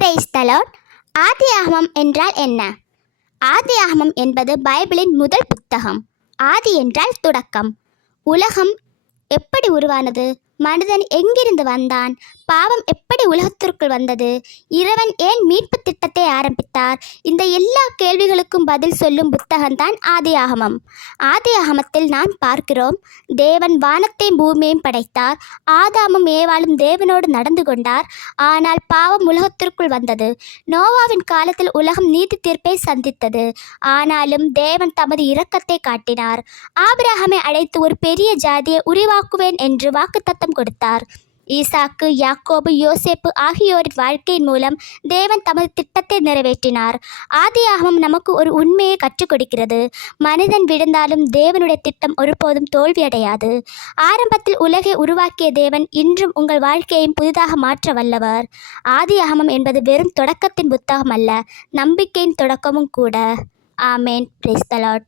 Price the Lord. ஆதியாகமம் என்றால் என்ன? ஆதியாகமம் என்பது பைபிளின் முதல் புத்தகம். ஆதி என்றால் தொடக்கம். உலகம் எப்படி உருவானது? மனிதன் எங்கிருந்து வந்தான்? பாவம் எப்படி உலகத்திற்குள் வந்தது? இறைவன் ஏன் மீட்பு திட்டத்தை ஆரம்பித்தார்? இந்த எல்லா கேள்விகளுக்கும் பதில் சொல்லும் புத்தகம்தான் ஆதியாகமம். ஆதியாகமத்தில் நாம் பார்க்கிறோம், தேவன் வானத்தையும் பூமியையும் படைத்தார். ஆதாமும் ஏவாளும் தேவனோடு நடந்து கொண்டார். ஆனால் பாவம் உலகத்திற்குள் வந்தது. நோவாவின் காலத்தில் உலகம் நீதி தீர்ப்பை சந்தித்தது. ஆனாலும் தேவன் தமது இரக்கத்தை காட்டினார். ஆபிரகாமை அழைத்து ஒரு பெரிய ஜாதியை உருவாக்குவேன் என்று வாக்குத்தத்தம் கொடுத்தார். ஈசாக்கு, யாக்கோபு, யோசேப்பு ஆகியோரின் வாழ்க்கையின் மூலம் தேவன் தமது திட்டத்தை நிறைவேற்றினார். ஆதியாகமம் நமக்கு ஒரு உண்மையை கற்றுக் கொடுக்கிறது. மனிதன் விழுந்தாலும் தேவனுடைய திட்டம் ஒருபோதும் தோல்வியடையாது. ஆரம்பத்தில் உலகை உருவாக்கிய தேவன் இன்றும் உங்கள் வாழ்க்கையையும் புதிதாக மாற்ற வல்லவர். ஆதியாகமம் என்பது வெறும் தொடக்கத்தின் புத்தகம் அல்ல, நம்பிக்கையின் தொடக்கமும் கூட. ஆமேன். Praise the Lord.